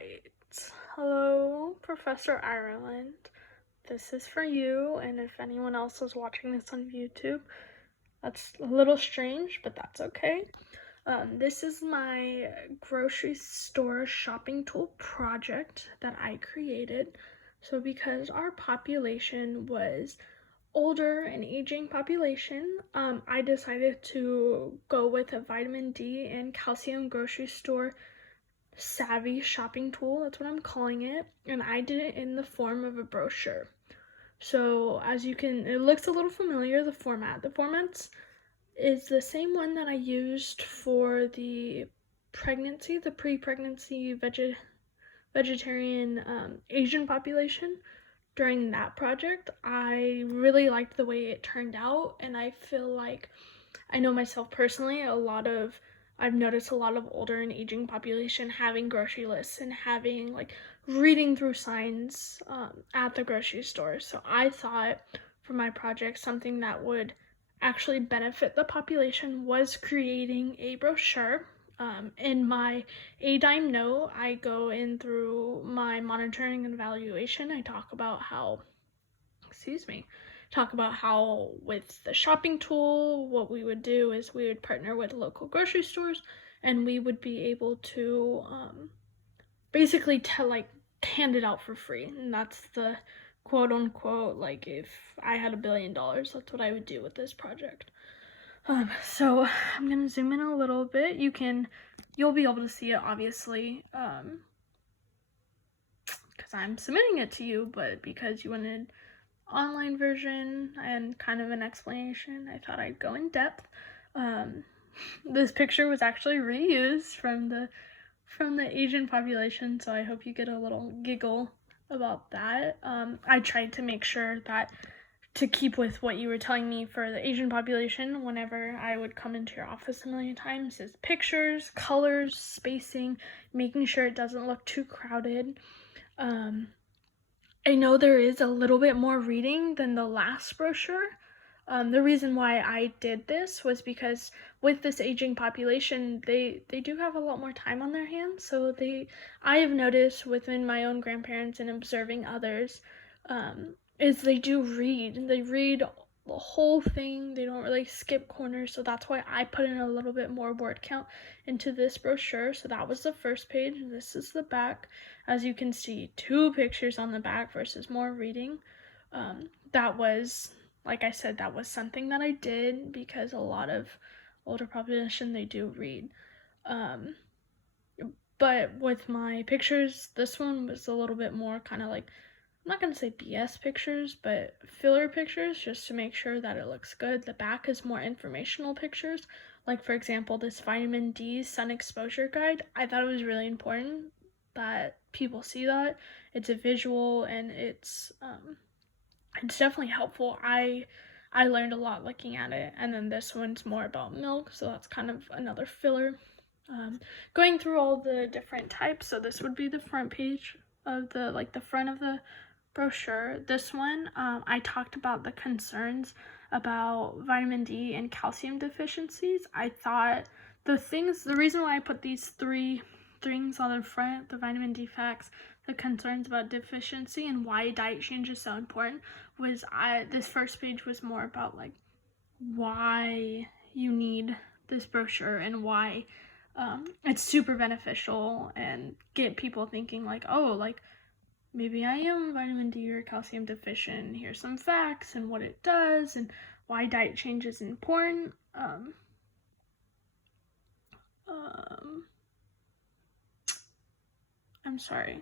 Alright. Hello, Professor Ireland. This is for you, and if anyone else is watching this on YouTube, that's a little strange, but that's okay. This is my grocery store shopping tool project that I created. So because our population was older and aging population, I decided to go with a vitamin D and calcium grocery store savvy shopping tool. That's what I'm calling it. And I did it in the form of a brochure. So as you can, it looks a little familiar, the format. The format is the same one that I used for the pregnancy, the pre-pregnancy vegetarian Asian population. During that project, I really liked the way it turned out, and I feel like I know myself personally, I've noticed a lot of older and aging population having grocery lists and having like reading through signs at the grocery store. So I thought for my project, something that would actually benefit the population was creating a brochure. In my A-Dime note, I go in through my monitoring and evaluation. I talk about how with the shopping tool, what we would do is we would partner with local grocery stores, and we would be able to basically hand it out for free. And that's the quote unquote, like, if I had $1 billion, that's what I would do with this project. So I'm gonna zoom in a little bit. You'll be able to see it, obviously, because I'm submitting it to you, but because you wanted online version and kind of an explanation, I thought I'd go in depth. This picture was actually reused from the Asian population, so I hope you get a little giggle about that. I tried to make sure that to keep with what you were telling me for the Asian population whenever I would come into your office a million times, is pictures, colors, spacing, making sure it doesn't look too crowded. I know there is a little bit more reading than the last brochure. The reason why I did this was because with this aging population, they do have a lot more time on their hands. So I have noticed within my own grandparents and observing others, is they do read. They read the whole thing. They don't really skip corners. So that's why I put in a little bit more word count into this brochure. So that was the first page. This is the back. As you can see, 2 pictures on the back versus more reading. That was, like I said, that was something that I did because a lot of older population, they do read. But with my pictures, this one was a little bit more kind of like, I'm not going to say BS pictures, but filler pictures, just to make sure that it looks good. The back is more informational pictures. Like, for example, this vitamin D sun exposure guide. I thought it was really important that people see that. It's a visual, and it's definitely helpful. I learned a lot looking at it. And then this one's more about milk, so that's kind of another filler. Going through all the different types, so this would be the front page of the front of the brochure. This one, I talked about the concerns about vitamin D and calcium deficiencies. I thought the reason why I put these 3 things on the front, the vitamin D facts, the concerns about deficiency, and why diet change is so important, was this first page was more about like why you need this brochure and why it's super beneficial, and get people thinking like, oh, like maybe I am vitamin D or calcium deficient. Here's some facts and what it does and why diet change is important. I'm sorry.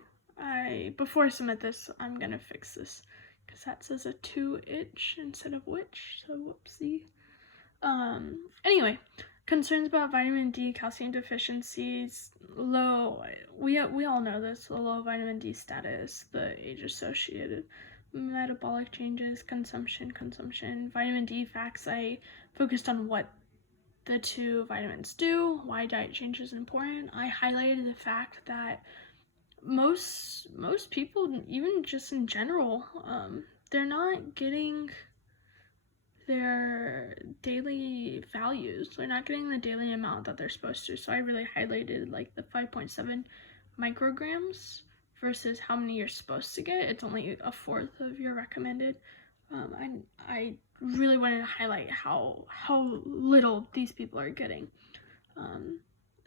Before I submit this, I'm gonna fix this because that says a 2-itch instead of which, so whoopsie. Anyway, concerns about vitamin D, calcium deficiencies, low, we all know this, the low vitamin D status, the age-associated metabolic changes, consumption, vitamin D facts. I focused on what the 2 vitamins do, why diet change is important. I highlighted the fact that most people, even just in general, they're not getting their daily values. They're not getting the daily amount that they're supposed to. So I really highlighted like the 5.7 micrograms versus how many you're supposed to get. It's only a fourth of your recommended. I really wanted to highlight how little these people are getting.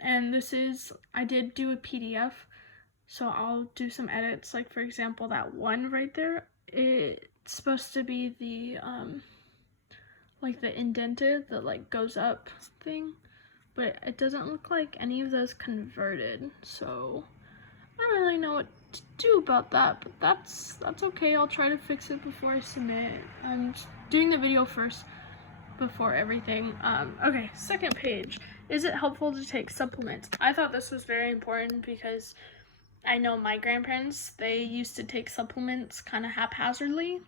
And I did do a PDF, so I'll do some edits. Like for example, that one right there, it's supposed to be the like the indented, that like goes up thing, but it doesn't look like any of those converted, so I don't really know what to do about that, but that's okay. I'll try to fix it before I submit. I'm just doing the video first before everything. Okay, second page. Is it helpful to take supplements? I thought this was very important because I know my grandparents, they used to take supplements kind of haphazardly,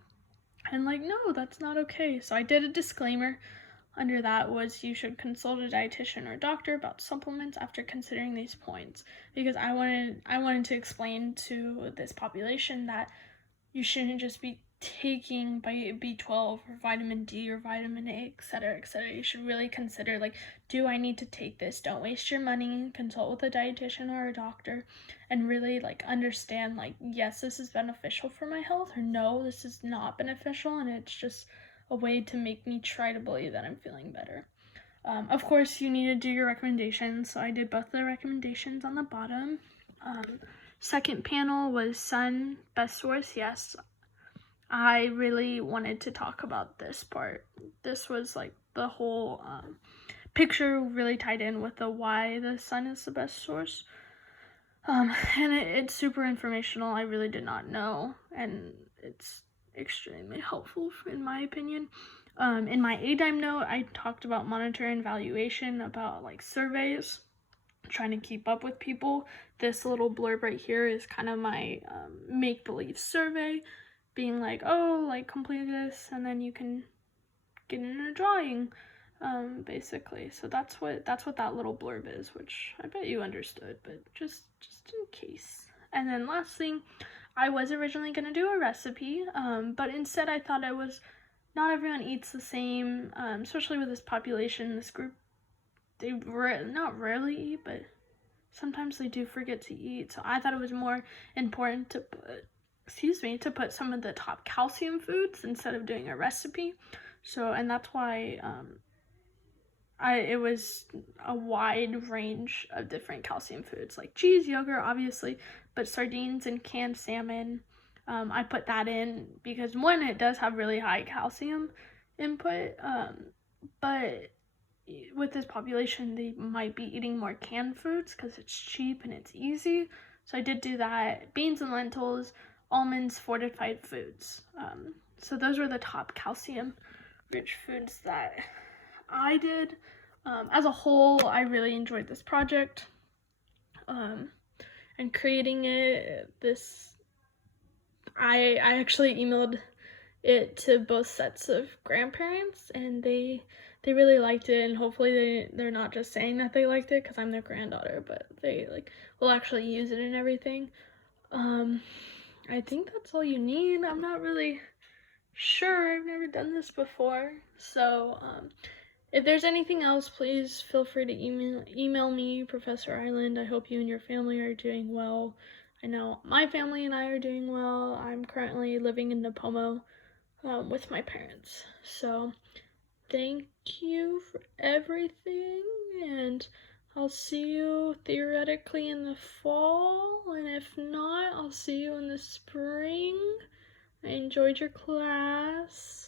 and like, no, that's not okay. So I did a disclaimer under that was you should consult a dietitian or doctor about supplements after considering these points, because I wanted to explain to this population that you shouldn't just be taking B12 or vitamin D or vitamin A, etc., etc. You should really consider, like, do I need to take this? Don't waste your money. Consult with a dietitian or a doctor and really, like, understand, like, yes, this is beneficial for my health, or no, this is not beneficial, and it's just a way to make me try to believe that I'm feeling better. Of course, you need to do your recommendations, so I did both the recommendations on the bottom. Second panel was sun, best source, yes. I really wanted to talk about this part. This was like the whole picture really tied in with the why the sun is the best source. And it's super informational. I really did not know, and it's extremely helpful in my opinion. In my ADIME note, I talked about monitor and evaluation, about like surveys, trying to keep up with people. This little blurb right here is kind of my make-believe survey, being like, oh, like complete this and then you can get in a drawing, basically. So that's what that little blurb is, which I bet you understood, but just in case. And then last thing, I was originally going to do a recipe, but instead I thought not everyone eats the same, especially with this population, this group. They not rarely eat, but sometimes they do forget to eat. So I thought it was more important to put some of the top calcium foods instead of doing a recipe. So, and that's why it was a wide range of different calcium foods, like cheese, yogurt, obviously, but sardines and canned salmon. I put that in because one, it does have really high calcium input, but with this population, they might be eating more canned foods because it's cheap and it's easy. So I did do that. Beans and lentils, almonds, fortified foods. So those were the top calcium rich foods that I did. As a whole, I really enjoyed this project, and creating it. I actually emailed it to both sets of grandparents, and they really liked it, and hopefully they're not just saying that they liked it because I'm their granddaughter, but they like will actually use it and everything. I think that's all you need. I'm not really sure. I've never done this before. So, if there's anything else, please feel free to email me, Professor Island. I hope you and your family are doing well. I know my family and I are doing well. I'm currently living in Nipomo with my parents. So, thank you for everything, and I'll see you theoretically in the fall, and if not, I'll see you in the spring. I enjoyed your class.